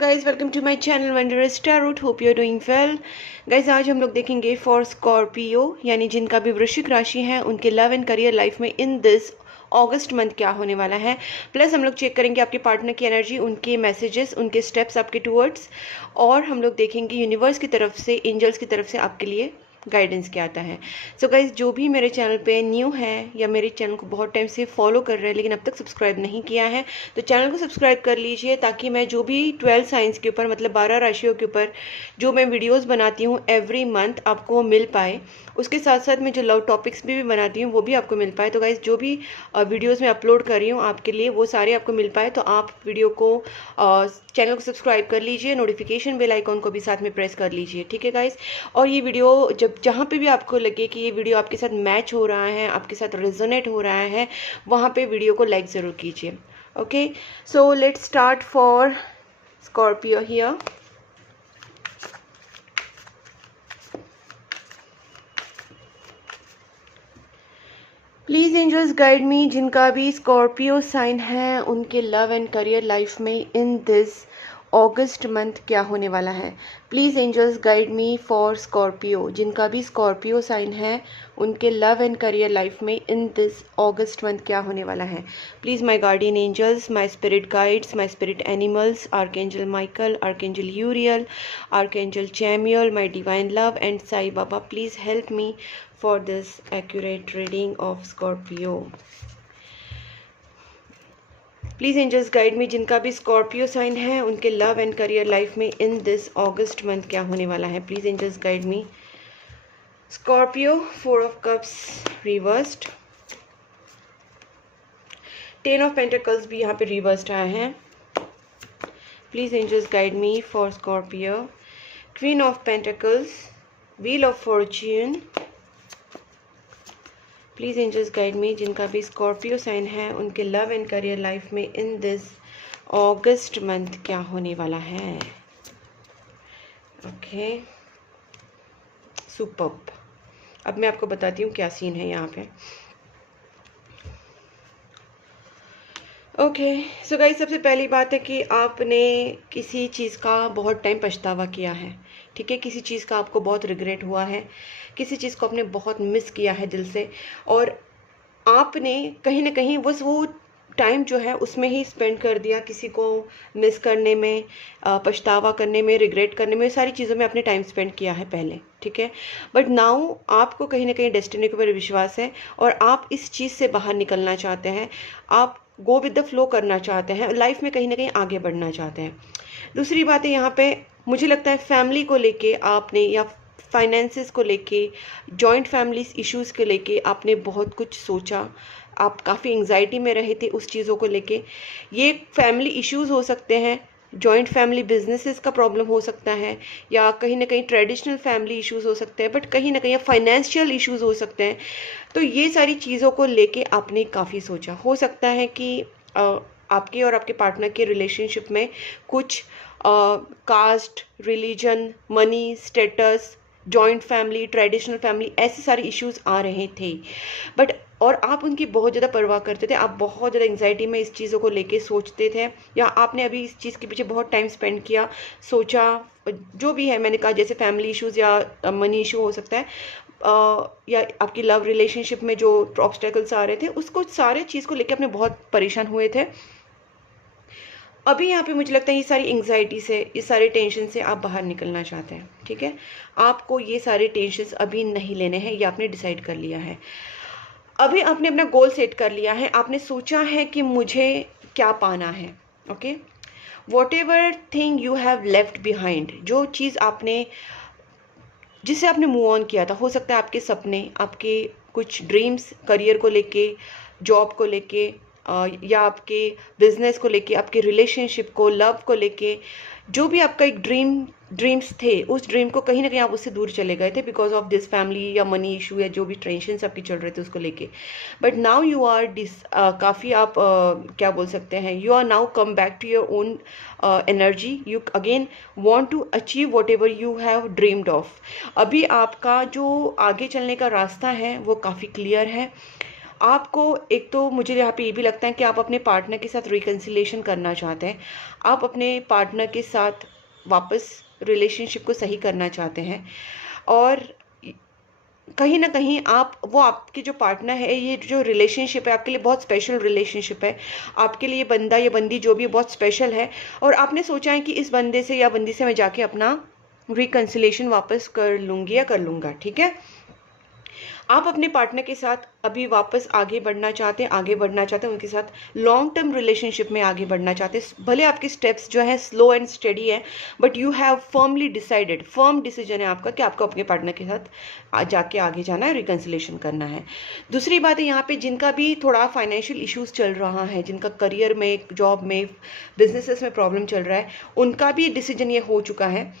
Guys, welcome to my channel Wonderous Tarot. Hope you are doing well. Guys, आज हम लोग देखेंगे for Scorpio, यानी जिनका भी वृश्चिक राशि है, उनके लव एंड करियर लाइफ में इन दिस अगस्त मंथ क्या होने वाला है। प्लस हम लोग चेक करेंगे आपके पार्टनर की एनर्जी, उनके मैसेजेस, उनके स्टेप्स आपके टूवर्ड्स, और हम लोग देखेंगे यूनिवर्स की तरफ से, एंजल्स की तरफ से आपके लिए गाइडेंस क्या आता है। सो गाइज, जो भी मेरे चैनल पे न्यू है या मेरे चैनल को बहुत टाइम से फॉलो कर रहे हैं लेकिन अब तक सब्सक्राइब नहीं किया है, तो चैनल को सब्सक्राइब कर लीजिए, ताकि मैं जो भी 12 साइंस के ऊपर, मतलब 12 राशियों के ऊपर जो मैं वीडियोस बनाती हूँ एवरी मंथ, आपको वो मिल पाए। उसके साथ साथ मैं जो लव टॉपिक्स भी बनाती हूँ वो भी आपको मिल पाए। तो गाइज, जो भी वीडियोज़ मैं अपलोड कर रही हूँ आपके लिए, वो सारे आपको मिल पाए। तो आप वीडियो को, चैनल को सब्सक्राइब कर लीजिए, नोटिफिकेशन बेल आइकॉन को भी साथ में प्रेस कर लीजिए, ठीक है गाइज। और ये वीडियो जहाँ पे भी आपको लगे कि ये वीडियो आपके साथ मैच हो रहा है, आपके साथ रेजोनेट हो रहा है, वहाँ पे वीडियो को लाइक ज़रूर कीजिए। Okay, so let's start for Scorpio here. Please angels guide me, जिनका भी स्कॉर्पियो साइन है, उनके लव एंड करियर लाइफ में इन दिस अगस्त मंथ क्या होने वाला है। Please angels guide me for Scorpio, जिनका भी स्कॉर्पियो साइन है, उनके लव एंड करियर लाइफ में इन दिस अगस्त मंथ क्या होने वाला है। Please my guardian angels, my spirit guides, my spirit animals, archangel Michael, archangel Uriel, archangel Chamuel, my divine love and Sai Baba, please help me for this accurate reading of Scorpio. Please angels guide me, जिनका भी Scorpio sign है, उनके love and career life में इन this August month क्या होने वाला है। Please angels guide me. Scorpio, 4 of cups reversed, 10 of pentacles भी यहाँ पे रिवर्स्ड आया है। Please angels guide me for Scorpio. Queen of pentacles, wheel of fortune, please angels guide me, जिनका भी स्कॉर्पियो साइन है, उनके लव एंड करियर लाइफ में इन दिस अगस्त मंथ क्या होने वाला है। Okay, superb. अब मैं आपको बताती हूँ क्या सीन है यहाँ पे। ओके, सो गाइस, सबसे पहली बात है कि आपने किसी चीज़ का बहुत टाइम पछतावा किया है, ठीक है। किसी चीज़ का आपको बहुत रिग्रेट हुआ है, किसी चीज़ को आपने बहुत मिस किया है दिल से, और आपने कहीं ना कहीं बस वो टाइम जो है उसमें ही स्पेंड कर दिया, किसी को मिस करने में, पछतावा करने में, रिग्रेट करने में, सारी चीज़ों में आपने टाइम स्पेंड किया है पहले, ठीक है। बट नाउ आपको कहीं ना कहीं डेस्टिनी के ऊपर विश्वास है और आप इस चीज़ से बाहर निकलना चाहते हैं। आप गो विद द फ्लो करना चाहते हैं, लाइफ में कहीं ना कहीं आगे बढ़ना चाहते हैं। दूसरी बात है यहाँ पे, मुझे लगता है फैमिली को लेके आपने, या फाइनेंसेस को लेके, जॉइंट फैमिलीज इश्यूज़ के लेके आपने बहुत कुछ सोचा। आप काफ़ी एंग्जाइटी में रहे थे उस चीज़ों को लेके। ये फैमिली इश्यूज़ हो सकते हैं, जॉइंट फैमिली बिजनेसेस का प्रॉब्लम हो सकता है, या कहीं ना कहीं ट्रेडिशनल फैमिली इश्यूज़ हो सकते हैं, बट कहीं ना कहीं फाइनेंशियल इश्यूज़ हो सकते हैं। तो ये सारी चीज़ों को लेके आपने काफ़ी सोचा। हो सकता है कि आपके और आपके पार्टनर के रिलेशनशिप में कुछ caste, religion, money, status, joint family, traditional family, ऐसे सारे इश्यूज आ रहे थे, बट और आप उनकी बहुत ज़्यादा परवाह करते थे। आप बहुत ज़्यादा एंग्जाइटी में इस चीज़ों को लेके सोचते थे, या आपने अभी इस चीज़ के पीछे बहुत टाइम स्पेंड किया, सोचा, जो भी है। मैंने कहा जैसे फैमिली इश्यूज़ या मनी इशू हो सकता है, या आपकी लव रिलेशनशिप में जो ऑब्स्टेकल्स आ रहे थे, उसको सारे चीज़ को लेके अपने बहुत परेशान हुए थे। अभी यहाँ पे मुझे लगता है ये सारी एंग्जाइटी से, ये सारे टेंशन से आप बाहर निकलना चाहते हैं, ठीक है। आपको ये सारे टेंशन अभी नहीं लेने हैं, ये आपने डिसाइड कर लिया है। अभी आपने अपना गोल सेट कर लिया है, आपने सोचा है कि मुझे क्या पाना है। Okay, what ever thing you have left behind, जो चीज़ आपने, जिससे आपने मूव ऑन किया था, हो सकता है आपके सपने, आपके कुछ ड्रीम्स, करियर को लेके, जॉब को लेके, या आपके बिजनेस को लेके, आपके रिलेशनशिप को, लव को लेके, जो भी आपका एक ड्रीम्स थे, उस ड्रीम को कहीं ना कहीं आप उससे दूर चले गए थे बिकॉज ऑफ दिस फैमिली या मनी इशू, या जो भी टेंशन आपकी चल रहे थे उसको लेके। बट नाउ यू आर काफ़ी आप क्या बोल सकते हैं, you are now come back to your own energy. You again want to achieve whatever you have dreamed of. अभी आपका जो आगे चलने का रास्ता है वो काफ़ी क्लियर है। आपको एक तो मुझे यहाँ पे ये भी लगता है कि आप अपने पार्टनर के साथ रिकन्सिलेशन करना चाहते हैं, आप अपने पार्टनर के साथ वापस रिलेशनशिप को सही करना चाहते हैं, और कहीं ना कहीं आप वो आपके जो पार्टनर है, ये जो रिलेशनशिप है आपके लिए बहुत स्पेशल रिलेशनशिप है, आपके लिए बंदा या बंदी जो भी बहुत स्पेशल है, और आपने सोचा है कि इस बंदे से या बंदी से मैं जाके अपना रिकन्सिलेशन वापस कर लूँगी या कर लूँगा। ठीक है, आप अपने पार्टनर के साथ अभी वापस आगे बढ़ना चाहते हैं, उनके साथ लॉन्ग टर्म रिलेशनशिप में आगे बढ़ना चाहते हैं। भले आपके स्टेप्स जो हैं स्लो एंड स्टेडी है, but you have firmly decided, firm decision है आपका कि आपको अपने पार्टनर के साथ जाके आगे जाना है, रिकन्सिलेशन करना है। दूसरी बात है यहाँ पे जिनका भी थोड़ा फाइनेंशियल इश्यूज चल रहा है, जिनका करियर में, जॉब में, बिजनेसेस में प्रॉब्लम चल रहा है, उनका भी डिसीजन ये हो चुका है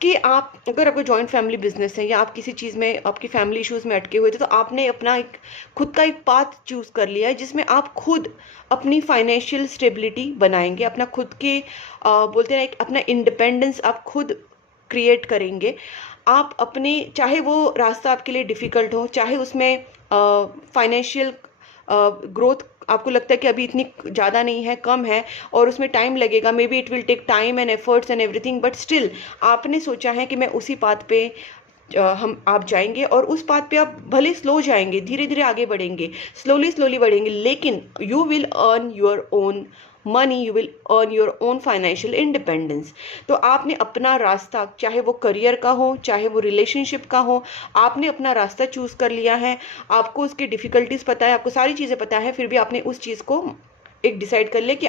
कि आप, अगर आपका जॉइंट फैमिली बिजनेस है या आप किसी चीज़ में आपकी फैमिली इश्यूज़ में अटके हुए थे, तो आपने अपना एक खुद का एक पाथ चूज़ कर लिया है जिसमें आप खुद अपनी फाइनेंशियल स्टेबिलिटी बनाएंगे, अपना खुद के बोलते हैं एक अपना इंडिपेंडेंस आप खुद क्रिएट करेंगे। आप अपने, चाहे वो रास्ता आपके लिए डिफ़िकल्ट हो, चाहे उसमें फाइनेंशियल ग्रोथ आपको लगता है कि अभी इतनी ज़्यादा नहीं है, कम है, और उसमें टाइम लगेगा, maybe it will take time and efforts and everything, but still आपने सोचा है कि मैं उसी पाथ पे आप जाएंगे, और उस पाथ पे आप भले स्लो जाएंगे, धीरे धीरे आगे बढ़ेंगे, स्लोली बढ़ेंगे, लेकिन you will earn your own money, you will earn your own financial independence. तो आपने अपना रास्ता, चाहे वो करियर का हो, चाहे वो रिलेशनशिप का हो, आपने अपना रास्ता चूज कर लिया है। आपको उसकी डिफिकल्टीज पता है, आपको सारी चीज़ें पता है, फिर भी आपने उस चीज़ को एक डिसाइड कर लिया कि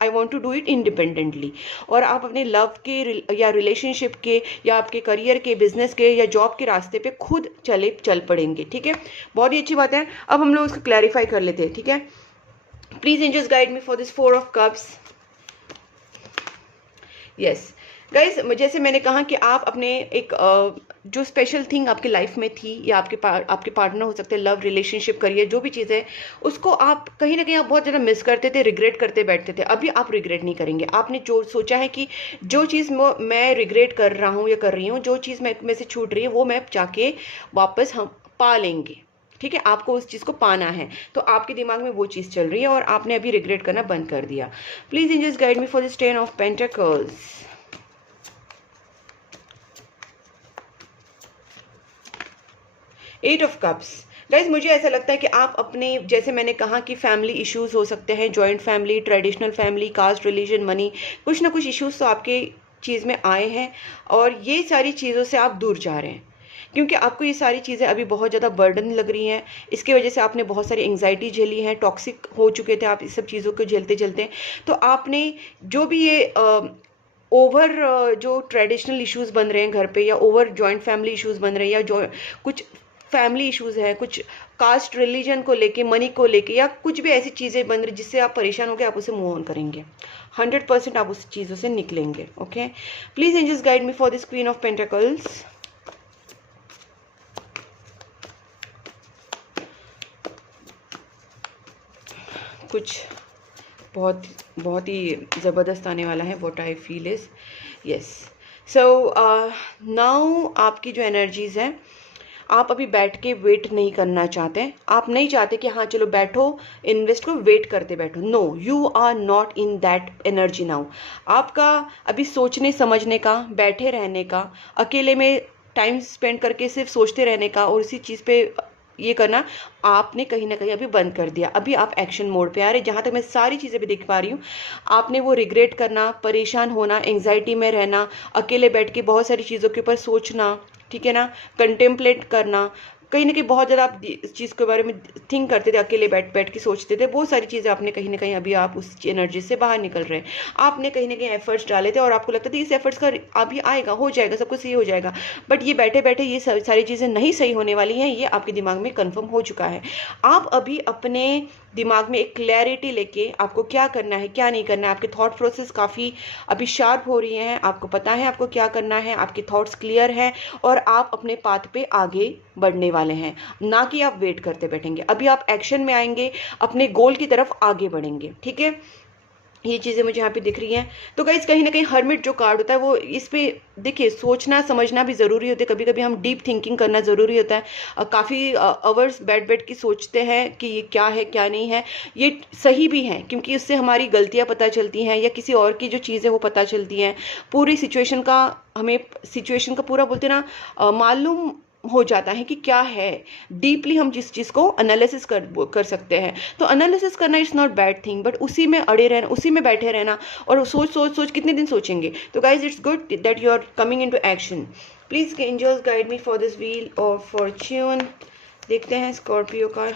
I want to do it independently, और आप अपने लव के या रिलेशनशिप के या आपके करियर के, बिजनेस के या जॉब के रास्ते पे खुद चल पड़ेंगे। ठीक है, बहुत ही अच्छी बात है। अब हम लोग उसको क्लैरिफाई कर लेते हैं। ठीक है, please angels guide me for this 4 of cups. Yes guys, जैसे मैंने कहा कि आप अपने एक जो स्पेशल थिंग आपकी लाइफ में थी, या आपके पार्टनर हो सकते हैं, लव, रिलेशनशिप, करियर, जो भी चीज़ है, उसको आप कहीं ना कहीं आप बहुत ज़्यादा मिस करते थे, रिग्रेट करते बैठते थे। अभी आप रिग्रेट नहीं करेंगे। आपने जो सोचा है कि जो चीज़ मैं रिग्रेट कर रहा हूँ या कर रही हूँ, जो चीज़ में से छूट रही है, वो मैं जाके वापस हम पा लेंगे। ठीक है, आपको उस चीज़ को पाना है, तो आपके दिमाग में वो चीज़ चल रही है और आपने अभी रिग्रेट करना बंद कर दिया। Please angels guide me for this 10 of pentacles. 8 of cups. Guys, मुझे ऐसा लगता है कि आप अपने, जैसे मैंने कहा कि फैमिली इश्यूज हो सकते हैं, joint family, traditional family, caste, religion, money, कुछ ना कुछ इश्यूज तो आपके चीज़ में आए हैं, और ये सारी चीज़ों से आप दूर जा रहे हैं क्योंकि आपको ये सारी चीज़ें अभी बहुत ज़्यादा बर्डन लग रही हैं। इसकी वजह से आपने बहुत सारी एंग्जाइटी झेली है, टॉक्सिक हो चुके थे आप इस सब चीज़ों को झेलते, तो आपने जो भी ये ओवर जो ट्रेडिशनल इश्यूज बन रहे हैं घर पे, या ओवर जॉइंट फैमिली इश्यूज बन रहे हैं, या जो कुछ फैमिली इश्यूज हैं, कुछ कास्ट, रिलीजन को लेके, मनी को लेके, या कुछ भी ऐसी चीज़ें बन रही जिससे आप परेशान हो गए, आप उसे मूव ऑन करेंगे। 100% आप उस चीज़ों से निकलेंगे। Okay, please angels guide me for this queen of pentacles. कुछ बहुत बहुत ही ज़बरदस्त आने वाला है। What I feel is yes. So now आपकी जो एनर्जीज हैं, आप अभी बैठ के वेट नहीं करना चाहते। आप नहीं चाहते कि हाँ चलो बैठो, इन्वेस्ट को वेट करते बैठो। No, you are not in that energy now. आपका अभी सोचने समझने का, बैठे रहने का, अकेले में टाइम स्पेंड करके सिर्फ सोचते रहने का और इसी चीज़ पे ये करना आपने कहीं ना कहीं अभी बंद कर दिया। अभी आप एक्शन मोड पे आ रहे। जहाँ तक मैं सारी चीज़ें भी देख पा रही हूँ, आपने वो रिग्रेट करना, परेशान होना, एंग्जाइटी में रहना, अकेले बैठ के बहुत सारी चीज़ों के ऊपर सोचना, ठीक है ना, कंटेम्पलेट करना, कहीं ना कहीं बहुत ज़्यादा आप इस चीज़ के बारे में थिंक करते थे, अकेले बैठ बैठ के सोचते थे, बहुत सारी चीज़ें आपने कहीं ना कहीं, अभी आप उस एनर्जी से बाहर निकल रहे हैं। आपने कहीं ना कहीं एफर्ट्स डाले थे और आपको लगता था इस एफर्ट्स का अभी आएगा, हो जाएगा, सब कुछ सही हो जाएगा, बट ये बैठे बैठे ये सारी चीज़ें नहीं सही होने वाली हैं। ये आपके दिमाग में कन्फर्म हो चुका है। आप अभी अपने दिमाग में एक क्लैरिटी लेके आपको क्या करना है, क्या नहीं करना है, आपके थॉट प्रोसेस काफ़ी अभी शार्प हो रही हैं, आपको पता है आपको क्या करना है, आपके थॉट्स क्लियर हैं और आप अपने पाथ पे आगे बढ़ने वाले हैं, ना कि आप वेट करते बैठेंगे। अभी आप एक्शन में आएंगे, अपने गोल की तरफ आगे बढ़ेंगे। ठीक है, ये चीज़ें मुझे यहाँ पे दिख रही हैं। तो गाइस कहीं ना कहीं हर्मिट जो कार्ड होता है वो इस पे देखिए सोचना समझना भी ज़रूरी होता है, कभी कभी हम डीप थिंकिंग करना ज़रूरी होता है। काफ़ी आवर्स बैठ बैठ के सोचते हैं कि ये क्या है क्या नहीं है। ये सही भी है क्योंकि उससे हमारी गलतियाँ पता चलती हैं या किसी और की जो चीज़ है वो पता चलती हैं। पूरी सिचुएशन का हमें सिचुएशन का पूरा बोलते ना मालूम हो जाता है कि क्या है। डीपली हम जिस चीज़ को एनालिसिस कर सकते हैं। तो एनालिसिस करना it's not bad thing, but उसी में अड़े रहना, उसी में बैठे रहना और सोच सोच सोच कितने दिन सोचेंगे। तो guys it's good that you are coming into action. Please angels guide me for this wheel of fortune. देखते हैं स्कॉर्पियो का।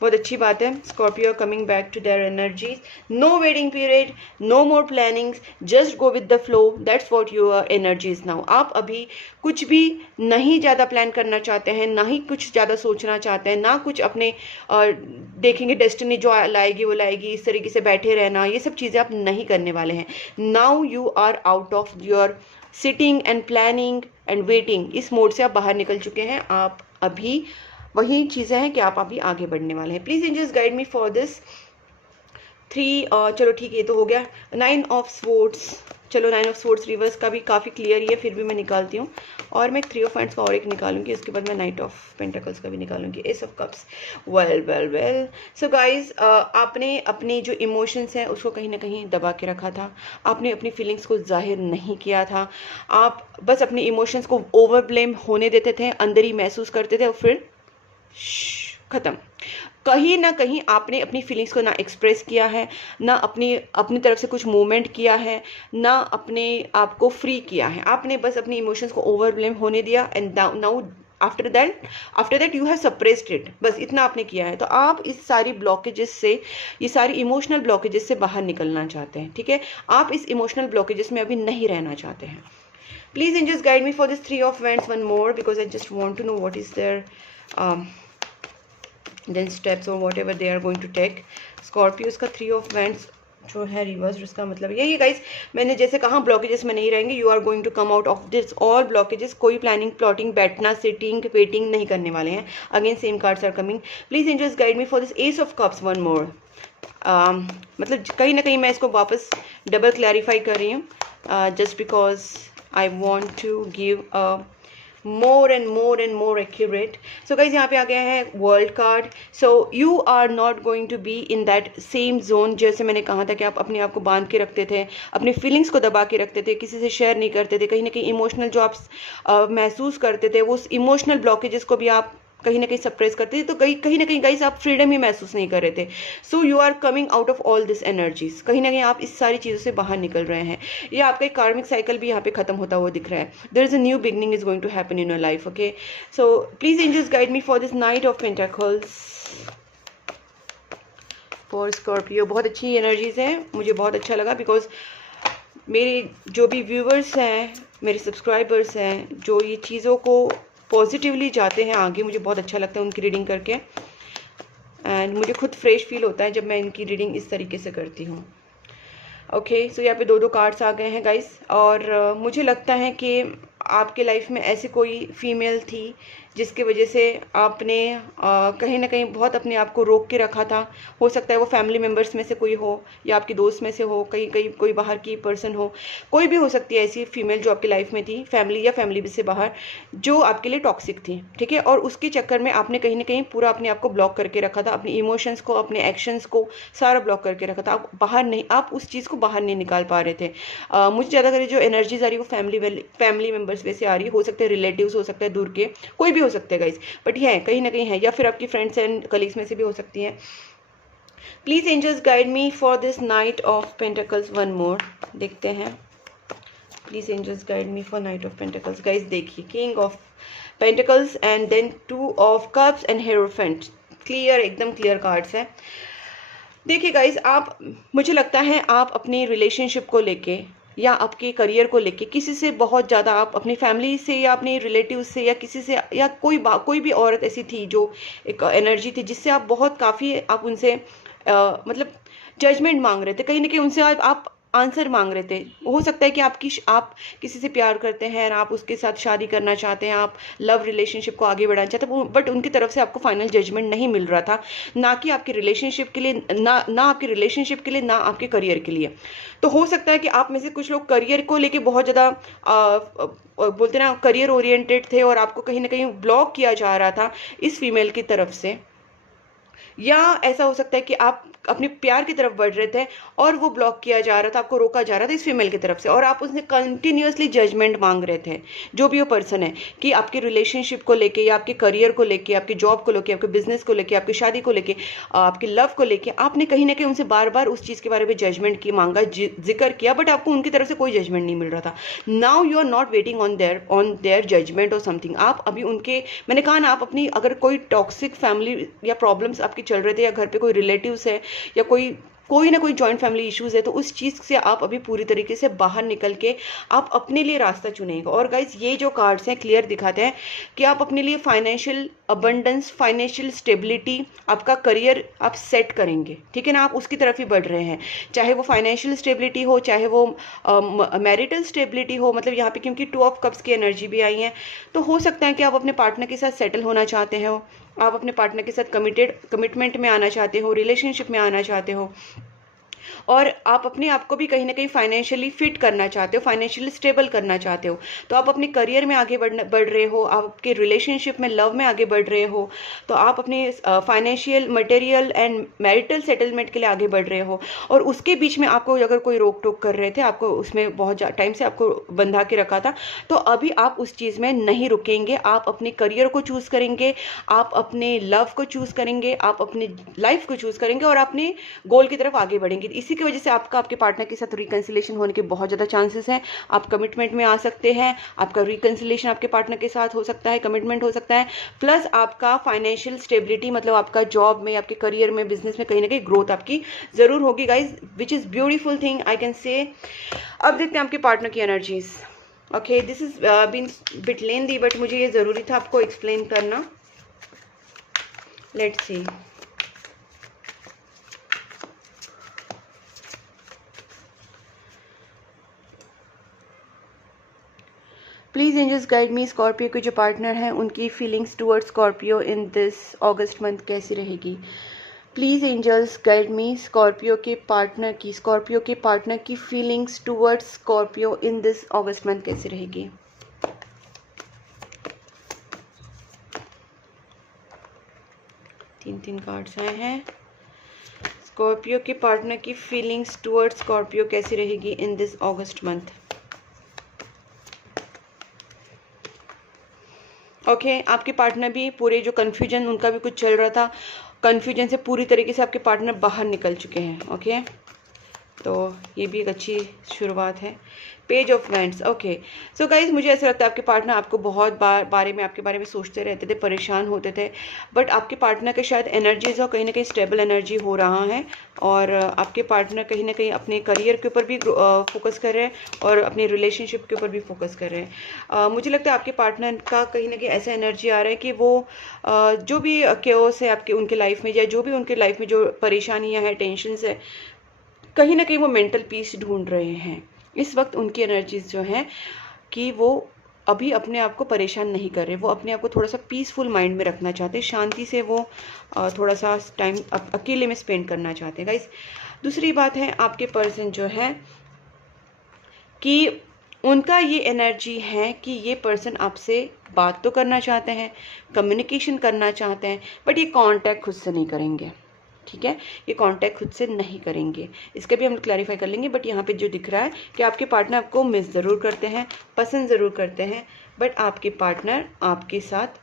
बहुत अच्छी बात है, Scorpio coming back to their energies. No waiting period, no more plannings, just go with the flow, that's what your energies now. आप अभी कुछ भी नहीं ज़्यादा प्लान करना चाहते हैं, ना ही कुछ ज़्यादा सोचना चाहते हैं, ना कुछ अपने देखेंगे डेस्टिनी जो लाएगी वो लाएगी, इस तरीके से बैठे रहना, ये सब चीज़ें आप नहीं करने वाले हैं। Now you are out of your sitting and planning and waiting, इस मोड से आप बाहर निकल चुके हैं। आप अभी वही चीज़ें हैं कि आप अभी आगे बढ़ने वाले हैं। Please angels guide me for this 3। चलो ठीक है, ये तो हो गया। 9 ऑफ स्वॉर्ड्स। चलो 9 ऑफ स्वॉर्ड्स रिवर्स का भी काफ़ी क्लियर ही है, फिर भी मैं निकालती हूँ। और मैं 3 ऑफ हैंड्स का और एक निकालूंगी, उसके बाद मैं नाइट ऑफ पेंटिकल्स का भी निकालूंगी। Ace of cups. Well well well. So guys आपने अपनी जो इमोशंस हैं उसको कहीं ना कहीं दबा के रखा था। आपने अपनी फीलिंग्स को जाहिर नहीं किया था। आप बस अपनी इमोशंस को ओवर ब्लेम होने देते थे, अंदर ही महसूस करते थे और फिर खत्म। कहीं ना कहीं आपने अपनी फीलिंग्स को ना एक्सप्रेस किया है, ना अपनी तरफ से कुछ मूवमेंट किया है, ना अपने आप को फ्री किया है। आपने बस अपनी इमोशंस को ओवर ब्लेम होने दिया and now after that you have suppressed it. बस इतना आपने किया है। तो आप इस सारी ब्लॉकेजेस से, ये सारी इमोशनल ब्लॉकेजेस से बाहर निकलना चाहते हैं। ठीक है, आप इस इमोशनल ब्लॉकेजेस में अभी नहीं रहना चाहते हैं। Please angels guide me for this 3 of wands one more, because I just want to know what is there then steps or whatever they are going to take. Scorpios का 3 of wands जो है reverse, उसका मतलब यही guys, मैंने जैसे कहा blockages में नहीं रहेंगे। You are going to come out of this all blockages. कोई प्लानिंग प्लॉटिंग बैठना सिटिंग वेटिंग नहीं करने वाले हैं। Again same cards are coming. Please angels guide me for this ace of cups one more. मतलब कहीं ना कहीं मैं इसको वापस डबल क्लैरिफाई कर रही हूँ, just because I want to give a more and more accurate. So guys यहाँ पे आ गया है world card. So you are not going to be in that same zone. जैसे मैंने कहा था कि आप अपने आप को बांध के रखते थे, अपनी फीलिंग्स को दबा के रखते थे, किसी से शेयर नहीं करते थे। कहीं ना कहीं इमोशनल जो आप महसूस करते थे, वो इमोशनल ब्लॉकेजेस को भी आप कहीं ना कहीं सप्रेस करते थे। तो कहीं ना कहीं गाइस आप फ्रीडम ही महसूस नहीं कर रहे थे। So you are coming out of all this energies. कहीं ना कहीं आप इस सारी चीज़ों से बाहर निकल रहे हैं। ये आपका एक कार्मिक साइकिल भी यहाँ पे खत्म होता हुआ दिख रहा है। There is a new beginning is going to happen in your life. Okay, so please angels guide me for this knight of pentacles for Scorpio. बहुत अच्छी एनर्जीज हैं, मुझे बहुत अच्छा लगा, बिकॉज मेरे जो भी व्यूवर्स हैं, मेरे सब्सक्राइबर्स हैं, जो ये चीज़ों को पॉजिटिवली जाते हैं आगे, मुझे बहुत अच्छा लगता है उनकी रीडिंग करके। एंड मुझे खुद फ्रेश फील होता है जब मैं इनकी रीडिंग इस तरीके से करती हूँ। ओके, सो यहाँ पे 2 कार्ड्स आ गए हैं गाइस। और मुझे लगता है कि आपके लाइफ में ऐसी कोई फीमेल थी जिसकी वजह से आपने कहीं ना कहीं बहुत अपने आप को रोक के रखा था। हो सकता है वो फैमिली मेम्बर्स में से कोई हो या आपकी दोस्त में से हो, कहीं कहीं कोई बाहर की पर्सन हो, कोई भी हो सकती है ऐसी फीमेल जो आपकी लाइफ में थी, फैमिली या फैमिली से बाहर, जो आपके लिए टॉक्सिक थी। ठीक है, और उसके चक्कर में आपने कहीं ना कहीं पूरा अपने आप को ब्लॉक करके रखा था, अपनी इमोशंस को, अपने एक्शंस को सारा ब्लॉक करके रखा था। आप बाहर नहीं, आप उस चीज़ को बाहर नहीं निकाल पा रहे थे। मुझे ज़्यादातर जो एनर्जीज आ रही है वो फैमिली मेम्बर्स में से आ रही है। हो सकते हैं रिलेटिव्स, हो सकता है दूर के, कोई भी हो सकते हैं गाइस, बट ये है कहीं ना कहीं है, या फिर आपकी फ्रेंड्स एंड कलीग्स में से भी हो सकती हैं। Please angels guide me for this knight of pentacles one more. देखते हैं, please angels guide me for knight of pentacles. Guys देखिए, king of pentacles and then 2 of cups and hierophant. Clear, एकदम क्लियर कार्ड्स हैं। देखिए guys, आप, मुझे लगता है आप अपनी रिलेशनशिप को लेके या आपके करियर को लेके किसी से बहुत ज़्यादा, आप अपनी फैमिली से या अपने रिलेटिव्स से या किसी से, या कोई भी औरत ऐसी थी जो एक एनर्जी थी जिससे आप बहुत काफ़ी आप उनसे मतलब जजमेंट मांग रहे थे। कहीं ना कहीं उनसे आप आंसर मांग रहे थे। हो सकता है कि आप किसी से प्यार करते हैं और आप उसके साथ शादी करना चाहते हैं, आप लव रिलेशनशिप को आगे बढ़ाना चाहते हैं, बट उनकी तरफ से आपको फाइनल जजमेंट नहीं मिल रहा था, ना कि आपके रिलेशनशिप के लिए, ना आपके रिलेशनशिप के लिए, ना आपके करियर के लिए। तो हो सकता है कि आप में से कुछ लोग करियर को लेके बहुत ज़्यादा बोलते ना करियर ओरिएंटेड थे और आपको कहीं ना कहीं ब्लॉक किया जा रहा था इस फीमेल की तरफ से, या ऐसा हो सकता है कि आप अपने प्यार की तरफ बढ़ रहे थे और वो ब्लॉक किया जा रहा था, आपको रोका जा रहा था इस फीमेल की तरफ से, और आप उसने कंटिन्यूअसली जजमेंट मांग रहे थे, जो भी वो पर्सन है, कि आपके रिलेशनशिप को लेके या आपके करियर को लेके, आपकी जॉब को लेके, आपके बिजनेस को लेके, आपकी शादी को लेके, आपकी लव को लेके, आपने कहीं ना कहीं उनसे बार बार उस चीज़ के बारे में जजमेंट की मांगा, जिक्र किया, बट आपको उनकी तरफ से कोई जजमेंट नहीं मिल रहा था। Now you are not waiting on their judgement और समथिंग। आप अभी उनके, मैंने कहा ना, आप अपनी अगर कोई टॉक्सिक फैमिली या प्रॉब्लम्स आपकी चल रहे थे, या घर पे कोई रिलेटिव्स है, या कोई ना कोई जॉइंट फैमिली इश्यूज है, तो उस चीज़ से आप अभी पूरी तरीके से बाहर निकल के आप अपने लिए रास्ता चुनेंगे। और गाइज, ये जो कार्ड्स हैं क्लियर दिखाते हैं कि आप अपने लिए फाइनेंशियल अबंडेंस, फाइनेंशियल स्टेबिलिटी, आपका करियर आप सेट करेंगे, ठीक है ना, आप उसकी तरफ ही बढ़ रहे हैं, चाहे वो फाइनेंशियल स्टेबिलिटी हो, चाहे वो मैरिटल स्टेबिलिटी हो। मतलब यहाँ पे क्योंकि 2 ऑफ कप्स की एनर्जी भी आई है, तो हो सकता है कि आप अपने पार्टनर के साथ सेटल होना चाहते हो, आप अपने पार्टनर के साथ कमिटमेंट में आना चाहते हो, रिलेशनशिप में आना चाहते हो, और आप अपने आप को भी कहीं ना कहीं फाइनेंशियली फिट करना चाहते हो, फाइनेंशियली स्टेबल करना चाहते हो। तो आप अपने करियर में आगे बढ़ रहे हो, आपके रिलेशनशिप में, लव में आगे बढ़ रहे हो, तो आप अपने financial, material and marital settlement के लिए आगे बढ़ रहे हो। और उसके बीच में आपको अगर कोई रोक टोक कर रहे थे, आपको उसमें बहुत टाइम से आपको बंधा के रखा था, तो अभी आप उस चीज़ में नहीं रुकेंगे, आप अपने करियर को चूज़ करेंगे, आप अपने लव को चूज़ करेंगे, आप अपनी लाइफ को चूज़ करेंगे और अपने गोल की तरफ आगे बढ़ेंगे। इसी की वजह से आपके पार्टनर के साथ रिकंसिलेशन होने के बहुत ज़्यादा चांसेस हैं। आप कमिटमेंट में आ सकते हैं, आपका रिकंसिलेशन आपके पार्टनर के साथ हो सकता है, कमिटमेंट हो सकता है, प्लस आपका फाइनेंशियल स्टेबिलिटी, मतलब आपका जॉब में, आपके करियर में, बिजनेस में कहीं ना कहीं ग्रोथ आपकी ज़रूर होगी guys, which is beautiful thing I can say. अब देखते हैं आपके पार्टनर की energies. Okay, this is been bit lengthy, but मुझे ये ज़रूरी था आपको एक्सप्लेन करना। Let's see. Please angels guide me, Scorpio के जो पार्टनर हैं उनकी feelings towards Scorpio in this August month कैसी रहेगी। Please angels guide me, Scorpio के पार्टनर की feelings towards Scorpio in this August month कैसी रहेगी। तीन कार्ड्स आए हैं। स्कॉर्पियो के पार्टनर की फीलिंग्स टुवर्ड्स स्कॉर्पियो कैसी रहेगी इन दिस अगस्त मंथ। ओके, आपके पार्टनर भी पूरे जो कन्फ्यूजन उनका भी कुछ चल रहा था, कन्फ्यूजन से पूरी तरीके से आपके पार्टनर बाहर निकल चुके हैं। ओके, तो ये भी एक अच्छी शुरुआत है। Page of wands. Okay, so guys, मुझे ऐसा लगता है आपके पार्टनर आपको बहुत आपके बारे में सोचते रहते थे, परेशान होते थे, बट आपके पार्टनर के शायद एनर्जीज हो कहीं ना कहीं स्टेबल एनर्जी हो रहा है, और आपके पार्टनर कहीं ना कहीं अपने करियर के ऊपर भी फोकस कर रहे हैं और अपने रिलेशनशिप के ऊपर भी फोकस कर रहे हैं। मुझे लगता है आपके पार्टनर का कहीं ना कहीं ऐसा एनर्जी आ रहा है कि वो जो भी केओस है आपके उनके लाइफ में, या जो भी उनके लाइफ में जो परेशानियाँ हैं, टेंशन है, कहीं ना कहीं वो मेंटल पीस ढूंढ रहे हैं। इस वक्त उनकी एनर्जीज जो हैं कि वो अभी अपने आप को परेशान नहीं कर रहे, वो अपने आप को थोड़ा सा पीसफुल माइंड में रखना चाहते हैं, शांति से वो थोड़ा सा टाइम अकेले में स्पेंड करना चाहते हैं गाइस। दूसरी बात है, आपके पर्सन जो है कि उनका ये एनर्जी है कि ये पर्सन आपसे बात तो करना चाहते हैं, कम्युनिकेशन करना चाहते हैं, बट ये कांटेक्ट खुद से नहीं करेंगे। ठीक है, ये कांटेक्ट खुद से नहीं करेंगे, इसके भी हम क्लैरिफाई कर लेंगे। बट यहाँ पे जो दिख रहा है कि आपके पार्टनर आपको मिस ज़रूर करते हैं, पसंद ज़रूर करते हैं, बट आपके पार्टनर आपके साथ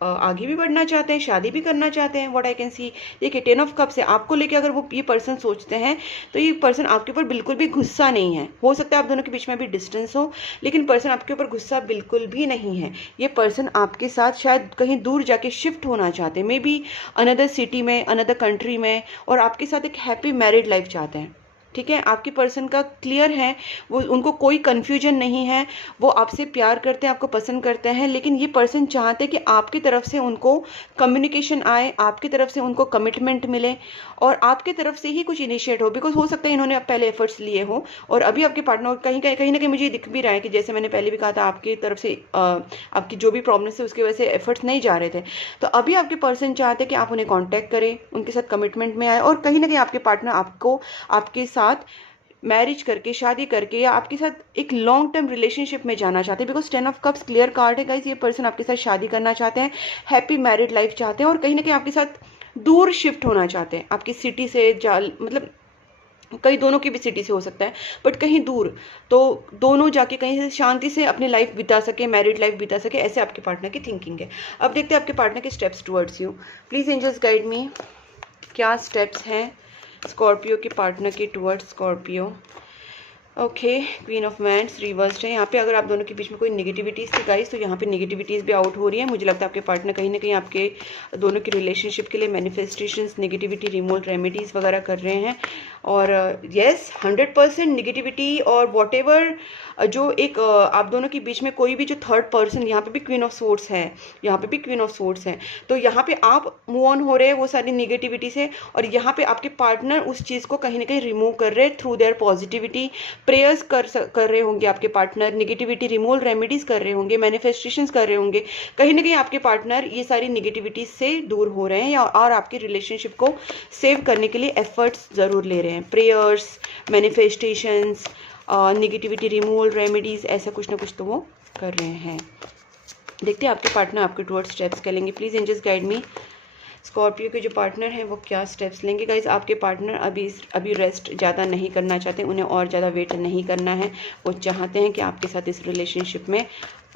आगे भी बढ़ना चाहते हैं, शादी भी करना चाहते हैं। व्हाट आई कैन सी, देखिए 10 ऑफ कप्स है, आपको लेके अगर वो ये पर्सन सोचते हैं तो ये पर्सन आपके ऊपर बिल्कुल भी गुस्सा नहीं है। हो सकता है आप दोनों के बीच में भी डिस्टेंस हो, लेकिन पर्सन आपके ऊपर गुस्सा बिल्कुल भी नहीं है। ये पर्सन आपके साथ शायद कहीं दूर जाके शिफ्ट होना चाहते हैं, मे बी अनदर सिटी में, अनदर कंट्री में, और आपके साथ एक हैप्पी मैरिड लाइफ चाहते हैं। ठीक है, आपके पर्सन का क्लियर है, वो उनको कोई कन्फ्यूजन नहीं है, वो आपसे प्यार करते हैं, आपको पसंद करते हैं, लेकिन ये पर्सन चाहते हैं कि आपकी तरफ से उनको कम्युनिकेशन आए, आपकी तरफ से उनको कमिटमेंट मिले और आपकी तरफ से ही कुछ इनिशिएट हो। बिकॉज हो सकता है इन्होंने पहले एफर्ट्स लिए हो और अभी आपके पार्टनर कहीं ना कहीं मुझे दिख भी रहा है कि जैसे मैंने पहले भी कहा था, आपकी तरफ से आपकी जो भी प्रॉब्लम है उसकी वजह से एफर्ट्स नहीं जा रहे थे। तो अभी आपके पर्सन चाहते हैं कि आप उन्हें कॉन्टैक्ट करें, उनके साथ कमिटमेंट में आए और कहीं ना कहीं आपके पार्टनर आपको आपके साथ मैरिज करके, शादी करके या आपके साथ एक लॉन्ग टर्म रिलेशनशिप में जाना चाहते हैं। Because 10 of cups clear card है गाइस, ये पर्सन आपके साथ शादी करना चाहते हैं, हैप्पी मैरिड लाइफ चाहते हैं और कहीं ना कहीं आपके साथ दूर शिफ्ट होना चाहते हैं, आपकी सिटी से मतलब कई दोनों की भी सिटी से हो सकता है बट कहीं दूर, तो दोनों जाके कहीं से शांति से अपनी लाइफ बिता सके, मैरिड लाइफ बिता सके, ऐसे आपके पार्टनर की थिंकिंग है। अब देखते हैं आपके पार्टनर के steps towards you. Please angels guide me, क्या स्टेप्स हैं स्कॉर्पियो के पार्टनर के towards Scorpio. Okay, queen of wands reversed है यहाँ पे। अगर आप दोनों के बीच में कोई नेगेटिविटीज़ थी गाइस, तो यहाँ पे नेगेटिविटीज़ भी आउट हो रही है। मुझे लगता है आपके पार्टनर कहीं ना कहीं आपके दोनों की रिलेशनशिप के लिए मैनिफेस्टेशंस, नेगेटिविटी रिमूवल रेमेडीज़ वगैरह कर रहे हैं। और येस 100% नेगेटिविटी और वॉट जो एक आप दोनों के बीच में कोई भी जो थर्ड पर्सन, यहाँ पे भी क्वीन ऑफ सोर्ड्स है, यहाँ पे भी क्वीन ऑफ सोर्ड्स है, तो यहाँ पे आप मूव ऑन हो रहे हैं वो सारी नेगेटिविटी से और यहाँ पे आपके पार्टनर उस चीज़ को कहीं ना कहीं रिमूव कर रहे हैं थ्रू देयर पॉजिटिविटी। प्रेयर्स कर रहे होंगे आपके पार्टनर, नेगेटिविटी रिमूवल रेमेडीज़ कर रहे होंगे, मैनिफेस्टेशंस कर रहे होंगे। कहीं ना कहीं आपके पार्टनर ये सारी नेगेटिविटी से दूर हो रहे हैं और आपकी रिलेशनशिप को सेव करने के लिए एफर्ट्स ज़रूर ले रहे हैं। Prayers, manifestations, negativity removal remedies, ऐसा कुछ ना कुछ तो वो कर रहे हैं। देखते हैं आपके पार्टनर आपके टुवर्ड्स स्टेप्स क्या लेंगे। Please angels guide me, Scorpio के जो पार्टनर हैं वो क्या स्टेप्स लेंगे। गाइज आपके पार्टनर अभी रेस्ट ज़्यादा नहीं करना चाहते, उन्हें और ज़्यादा वेट नहीं करना है। वो चाहते हैं कि आपके साथ इस रिलेशनशिप में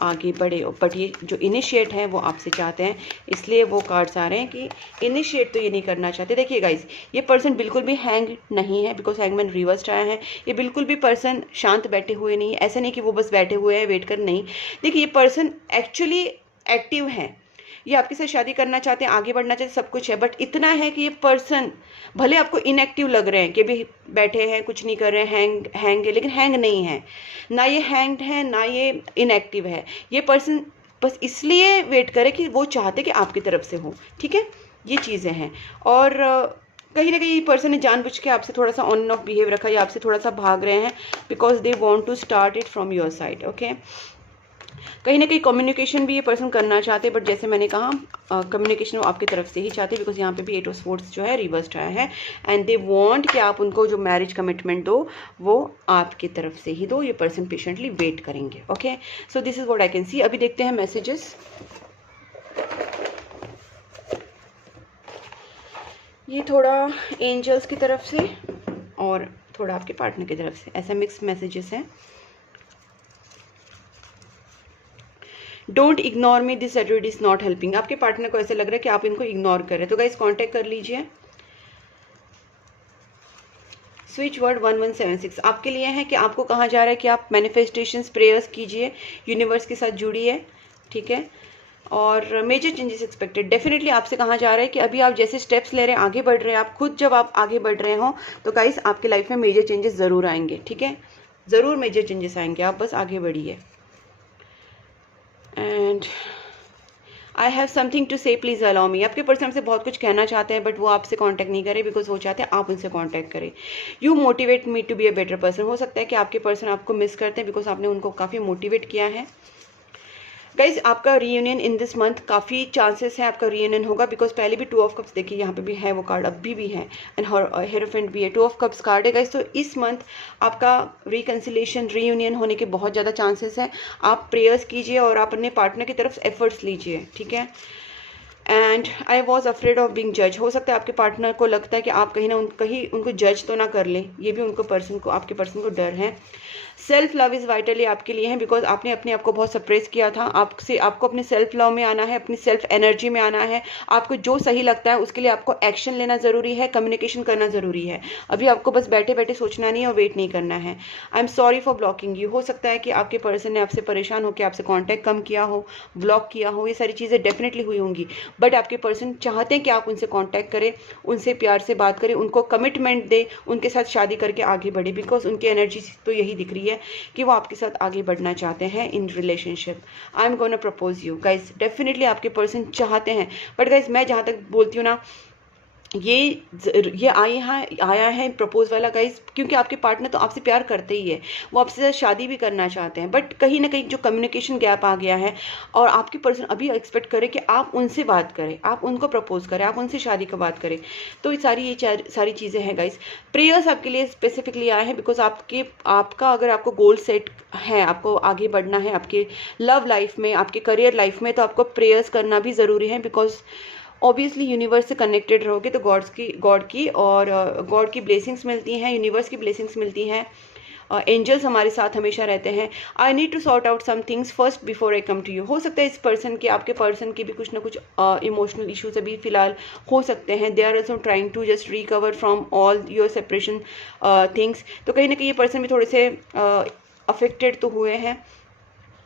आगे बढ़े, बट ये जो इनिशिएट है वो आपसे चाहते हैं, इसलिए वो कार्ड्स आ रहे हैं कि इनिशिएट तो ये नहीं करना चाहते। देखिए गाइज, ये पर्सन बिल्कुल भी हैंग नहीं है, बिकॉज हैंगमैन रिवर्स्ड आया है। ये बिल्कुल भी पर्सन शांत बैठे हुए नहीं है, ऐसा नहीं कि वो बस बैठे हुए हैं वेट कर, नहीं। देखिए ये पर्सन एक्चुअली एक्टिव है, ये आपके साथ शादी करना चाहते हैं, आगे बढ़ना चाहते हैं, सब कुछ है, बट इतना है कि ये पर्सन भले आपको इनएक्टिव लग रहे हैं कि भी बैठे हैं, कुछ नहीं कर रहे हैं, हैंग है, लेकिन हैंग नहीं है, ना ये हैंग्ड है ना ये इनएक्टिव है। ये पर्सन बस इसलिए वेट करे कि वो चाहते कि आपकी तरफ से हो, ठीक है, ये चीज़ें हैं। और कहीं ना कहीं पर्सन ने जानबूझ के आपसे थोड़ा सा ऑन एंड ऑफ बिहेव रखा, या आपसे थोड़ा सा भाग रहे हैं because they want to start it from your side. Okay, कहीं ना कहीं कम्युनिकेशन भी ये पर्सन करना चाहते हैं, बट जैसे मैंने कहा कम्युनिकेशन वो आपकी तरफ से ही चाहते हैं, बिकॉज यहाँ पे भी 8 ऑफ स्वॉर्ड्स जो है रिवर्स्ड आया है एंड दे वांट कि आप उनको जो मैरिज कमिटमेंट दो वो आपकी तरफ से ही दो। ये पर्सन पेशेंटली वेट करेंगे। Okay, so this is what I can see. अभी देखते हैं मैसेजेस। ये थोड़ा एंजल्स की तरफ से और थोड़ा आपके पार्टनर की तरफ से, ऐसा मिक्स मैसेजेस हैं। Don't ignore me, this attitude is not helping. आपके पार्टनर को ऐसा लग रहा है कि आप इनको इग्नोर कर रहे हैं, तो गाइस कांटेक्ट कर लीजिए। स्विच वर्ड 1176 आपके लिए है कि आपको कहा जा रहा है कि आप मैनिफेस्टेशंस, प्रेयर्स कीजिए, यूनिवर्स के साथ जुड़िए, ठीक है। और मेजर चेंजेस एक्सपेक्टेड, डेफिनेटली आपसे कहा जा रहा है कि अभी आप जैसे स्टेप्स ले रहे हैं, आगे बढ़ रहे हैं, आप खुद जब आप आगे बढ़ रहे हो तो गाइस आपकी लाइफ में मेजर चेंजेस ज़रूर आएंगे, ठीक है, ज़रूर मेजर चेंजेस आएंगे, आप बस आगे बढ़िए। And I have something to say, please allow me. आपके पर्सन आपसे बहुत कुछ कहना चाहते हैं बट वो आपसे कांटेक्ट नहीं करें बिकॉज वो चाहते हैं आप उनसे कांटेक्ट करें। You motivate me to be a better person. हो सकता है कि आपके पर्सन आपको मिस करते हैं बिकॉज आपने उनको काफ़ी मोटिवेट किया है। गाइज आपका रीयूनियन इन दिस मंथ, काफ़ी चांसेस है आपका रीयूनियन होगा बिकॉज पहले भी 2 ऑफ कप्स देखिए, यहाँ पे भी है वो कार्ड, अभी भी है, एंड हेरोफेंट भी है, 2 ऑफ कप्स कार्ड है गाइज। तो इस मंथ आपका रिकन्सिलेशन, रीयूनियन होने के बहुत ज़्यादा चांसेस है। आप प्रेयर्स कीजिए और आप अपने पार्टनर की तरफ एफर्ट्स लीजिए, ठीक है। And I was afraid of being जज। हो सकता है आपके पार्टनर को लगता है कि आप कहीं उनको जज तो ना कर लें, ये भी आपके पर्सन को डर है। सेल्फ लव इज़ वाइटली आपके लिए है बिकॉज आपने अपने आप को बहुत सप्रेस किया था। आपको अपने सेल्फ लव में आना है, अपनी सेल्फ एनर्जी में आना है। आपको जो सही लगता है उसके लिए आपको एक्शन लेना ज़रूरी है, कम्युनिकेशन करना ज़रूरी है। अभी आपको बस बैठे बैठे सोचना नहीं है और वेट नहीं करना है। I am sorry for blocking you. हो सकता है कि आपके पर्सन ने आपसे परेशान होकर आपसे कॉन्टैक्ट कम किया हो, ब्लॉक किया हो, ये सारी चीज़ें डेफिनेटली हुई होंगी। बट आपके पर्सन चाहते हैं कि आप उनसे कांटेक्ट करें, उनसे प्यार से बात करें, उनको कमिटमेंट दें, उनके साथ शादी करके आगे बढ़े, बिकॉज उनकी एनर्जी तो यही दिख रही है कि वो आपके साथ आगे बढ़ना चाहते हैं in relationship. I am gonna propose you guys, definitely आपके पर्सन चाहते हैं। बट गाइज मैं जहाँ तक बोलती हूँ ना, ये आया है प्रपोज वाला गाइज, क्योंकि आपके पार्टनर तो आपसे प्यार करते ही है, वो आपसे साथ शादी भी करना चाहते हैं, बट कहीं ना कहीं जो कम्युनिकेशन गैप आ गया है और आपके पर्सन अभी एक्सपेक्ट करें कि आप उनसे बात करें, आप उनको प्रपोज करें, आप उनसे शादी का बात करें। तो ये सारी चीज़ें हैं गाइज। प्रेयर्स आपके लिए स्पेसिफिकली आए हैं बिकॉज आपका अगर आपको गोल सेट है, आपको आगे बढ़ना है आपके लव लाइफ में, आपके करियर लाइफ में, तो आपको प्रेयर्स करना भी ज़रूरी है। बिकॉज ऑब्वियसली यूनिवर्स से कनेक्टेड रहोगे तो गॉड की ब्लेसिंग्स मिलती हैं, यूनिवर्स की ब्लेसिंग्स मिलती हैं, एंजल्स हमारे साथ हमेशा रहते हैं। I need to sort out some things first before I come to you. हो सकता है इस पर्सन के, आपके पर्सन के भी कुछ ना कुछ इमोशनल इश्यूज अभी फिलहाल हो सकते हैं। They are also trying to just recover from all your separation things. तो कहीं ना कहीं ये पर्सन भी थोड़े से अफेक्टेड तो हुए हैं,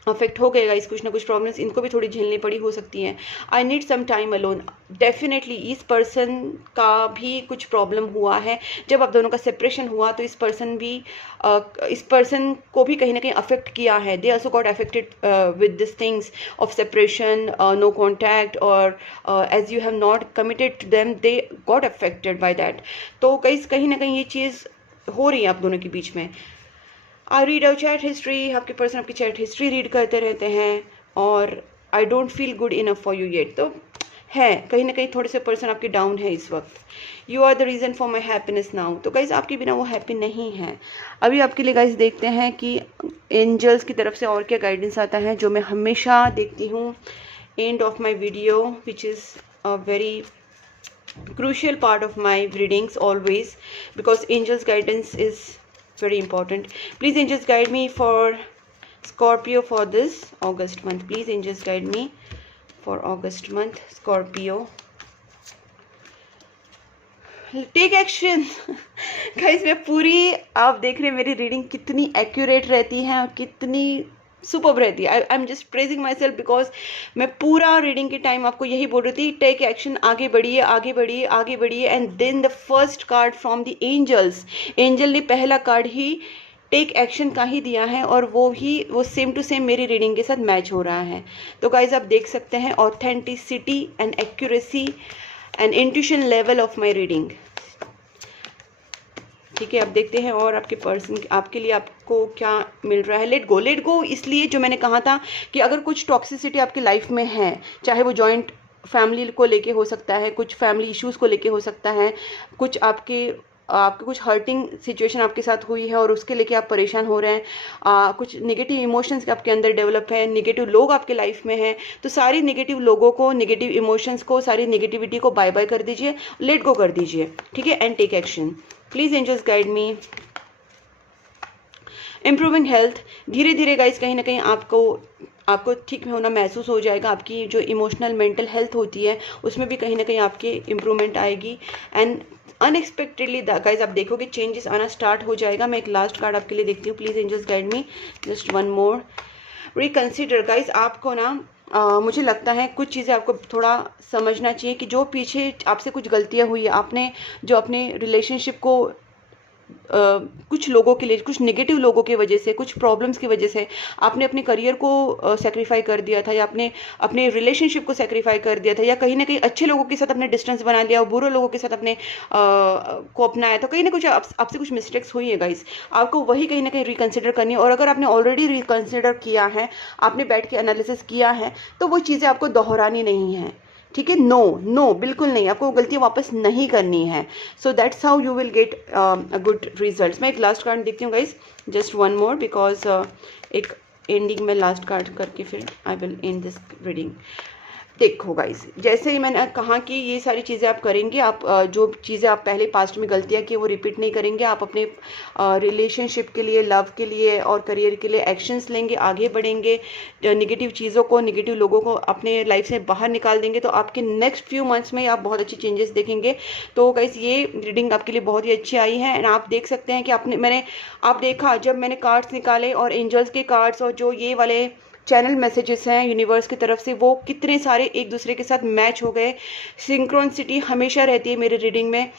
अफेक्ट हो गएगा, इस कुछ ना कुछ प्रॉब्लम्स इनको भी थोड़ी झेलनी पड़ी हो सकती हैं। I need some time alone, definitely इस पर्सन का भी कुछ प्रॉब्लम हुआ है। जब आप दोनों का सेपरेशन हुआ तो इस पर्सन को भी कहीं ना कहीं अफेक्ट किया है। They also got affected with this things of separation, no contact, और as you have not committed to them, they got affected by that. तो कहीं ना कहीं ये चीज़ हो रही है आप दोनों के बीच में। I read our chat history, आपके पर्सन आपकी चैट हिस्ट्री रीड करते रहते हैं, और I don't feel good enough for you yet. तो है कहीं ना कहीं थोड़े से पर्सन आपके डाउन है इस वक्त। You are the reason for my happiness now. तो गाइज आपके बिना वो हैप्पी नहीं है। अभी आपके लिए गाइज देखते हैं कि एंजल्स की तरफ से और क्या गाइडेंस आता है, जो मैं हमेशा देखती हूँ end of my video, which is a very crucial part of my readings always, because angels guidance is very important. Please angels guide me for Scorpio for this August month. Please angels guide me for August month Scorpio. Take action. Guys मैं पूरी, आप देख रहे हैं मेरी reading कितनी accurate रहती है और कितनी सुपर्ब रहती है। I am just praising my self because मैं पूरा रीडिंग के टाइम आपको यही बोल रही थी, टेक एक्शन, आगे बढ़िए आगे बढ़िए आगे बढ़िए। And then the first card from the angels, angel ने पहला कार्ड ही टेक एक्शन का ही दिया है, और वो सेम टू सेम मेरी रीडिंग के साथ मैच हो रहा है। तो गाइज आप देख सकते हैं authenticity and accuracy and intuition level of my reading. ठीक है, अब देखते हैं और आपके पर्सन आपके लिए आपको क्या मिल रहा है। लेट गो इसलिए जो मैंने कहा था कि अगर कुछ टॉक्सिसिटी आपकी लाइफ में है, चाहे वो जॉइंट फैमिली को लेके हो सकता है, कुछ फैमिली इश्यूज को लेके हो सकता है, कुछ आपके कुछ हर्टिंग सिचुएशन आपके साथ हुई है और उसके लेके आप परेशान हो रहे हैं, कुछ नेगेटिव इमोशंस आपके अंदर डेवलप है, नेगेटिव लोग आपके लाइफ में हैं, तो सारी नेगेटिव लोगों को, नेगेटिव इमोशंस को, सारी नेगेटिविटी को बाय बाय कर दीजिए, लेट गो कर दीजिए। ठीक है, and take action. Please angels guide me. Improving health, धीरे धीरे गाइस कहीं ना कहीं आपको ठीक होना महसूस हो जाएगा। आपकी जो इमोशनल मेंटल हेल्थ होती है उसमें भी कहीं ना कहीं आपकी इम्प्रूवमेंट आएगी। एंड अनएक्सपेक्टेडली गाइज आप देखोगे चेंजेस आना स्टार्ट हो जाएगा। मैं एक लास्ट कार्ड आपके लिए देखती हूँ। Please angels guide me, just one more. Reconsider guys, आपको ना मुझे लगता है कुछ चीज़ें आपको थोड़ा समझना चाहिए कि जो पीछे आपसे कुछ गलतियाँ हुई है, आपने जो अपने रिलेशनशिप को कुछ लोगों के लिए, कुछ नेगेटिव लोगों की वजह से, कुछ प्रॉब्लम्स की वजह से आपने अपने करियर को सेक्रीफाई कर दिया था, या आपने अपने रिलेशनशिप को सेक्रीफाई कर दिया था, या कहीं ना कहीं अच्छे लोगों के साथ अपने डिस्टेंस बना लिया और बुरे लोगों के साथ अपने को अपनाया, तो कहीं ना कुछ आपसे कुछ मिस्टेक्स हुई है गाइस। आपको वही कहीं ना कहीं रिकंसिडर करनी है, और अगर आपने ऑलरेडी रिकंसिडर किया है, आपने बैठ के एनालिसिस किया है, तो वो चीज़ें आपको दोहरानी नहीं है। ठीक है, नो बिल्कुल नहीं, आपको गलतियाँ वापस नहीं करनी है। So that's how you will get a good results. मैं एक लास्ट कार्ड देखती हूँ guys, just one more, because एक एंडिंग में लास्ट कार्ड करके फिर I will and this reading. देखो गाइस, जैसे ही मैंने कहा कि ये सारी चीज़ें आप करेंगे, आप जो चीज़ें आप पहले पास्ट में गलतियाँ की वो रिपीट नहीं करेंगे। आप अपने रिलेशनशिप के लिए, लव के लिए और करियर के लिए एक्शंस लेंगे, आगे बढ़ेंगे, नेगेटिव चीज़ों को, नेगेटिव लोगों को अपने लाइफ से बाहर निकाल देंगे, तो आपके नेक्स्ट फ्यू मंथ्स में आप बहुत अच्छी चेंजेस देखेंगे। तो गाइस ये रीडिंग आपके लिए बहुत ही अच्छी आई है। एंड आप देख सकते हैं कि आप देखा जब मैंने कार्ड्स निकाले और एंजल्स के कार्ड्स और जो ये वाले चैनल मैसेजेस हैं यूनिवर्स की तरफ से, वो कितने सारे एक दूसरे के साथ मैच हो गए। सिंक्रोनिसिटी हमेशा रहती है मेरे रीडिंग में।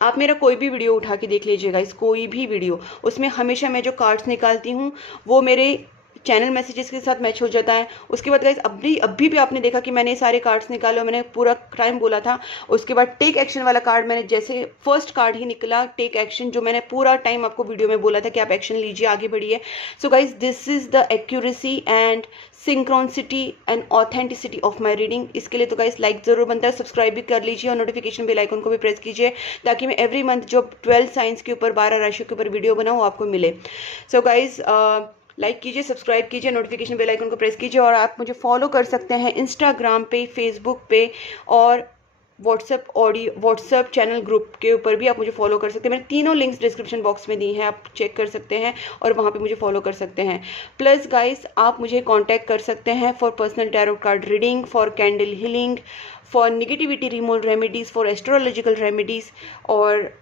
आप मेरा कोई भी वीडियो उठा के देख लीजिएगा, इस कोई भी वीडियो, उसमें हमेशा मैं जो कार्ड्स निकालती हूँ वो मेरे चैनल मैसेजेस के साथ मैच हो जाता है। उसके बाद गाइस अभी भी आपने देखा कि मैंने ये सारे कार्ड्स निकाले और मैंने पूरा टाइम बोला था। उसके बाद टेक एक्शन वाला कार्ड मैंने जैसे फर्स्ट कार्ड ही निकला, टेक एक्शन, जो मैंने पूरा टाइम आपको वीडियो में बोला था कि आप एक्शन लीजिए, आगे बढ़िए। So guys this is the accuracy and synchronicity and authenticity of my reading. इसके लिए तो गाइस लाइक जरूर बनता है, सब्सक्राइब भी कर लीजिए और नोटिफिकेशन बेल आइकन को भी प्रेस कीजिए, ताकि मैं एवरी मंथ जो 12 साइंस के ऊपर 12 राशियों के ऊपर वीडियो बनाऊँ आपको मिले। सो गाइस लाइक कीजिए, सब्सक्राइब कीजिए, नोटिफिकेशन बेल आइकन को प्रेस कीजिए, और आप मुझे फॉलो कर सकते हैं इंस्टाग्राम पे, फेसबुक पे, और व्हाट्सएप चैनल ग्रुप के ऊपर भी आप मुझे फॉलो कर सकते हैं। मैंने तीनों लिंक्स डिस्क्रिप्शन बॉक्स में दी हैं, आप चेक कर सकते हैं और वहाँ पे मुझे फॉलो कर सकते हैं। प्लस गाइस आप मुझे कांटेक्ट कर सकते हैं for personal tarot card reading, for candle healing, for negativity removal remedies, for astrological remedies, और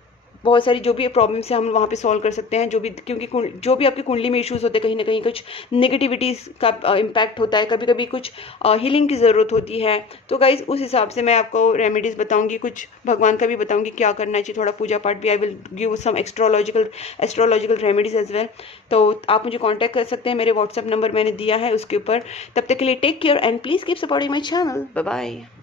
बहुत सारी जो भी प्रॉब्लम्स है हम वहाँ पे सॉल्व कर सकते हैं। जो भी, क्योंकि जो भी आपकी कुंडली में इश्यूज होते हैं, कहीं ना कहीं कुछ नेगेटिविटीज़ का इम्पैक्ट होता है, कभी कभी कुछ हीलिंग की ज़रूरत होती है। तो गाइज उस हिसाब से मैं आपको रेमेडीज़ बताऊंगी, कुछ भगवान का भी बताऊंगी क्या करना चाहिए, थोड़ा पूजा पाठ भी। I will give some astrological remedies as well. तो आप मुझे कॉन्टैक्ट कर सकते हैं, मेरे व्हाट्सअप नंबर मैंने दिया है उसके ऊपर। तब तक के लिए take care and please keep supporting my channel. Bye bye.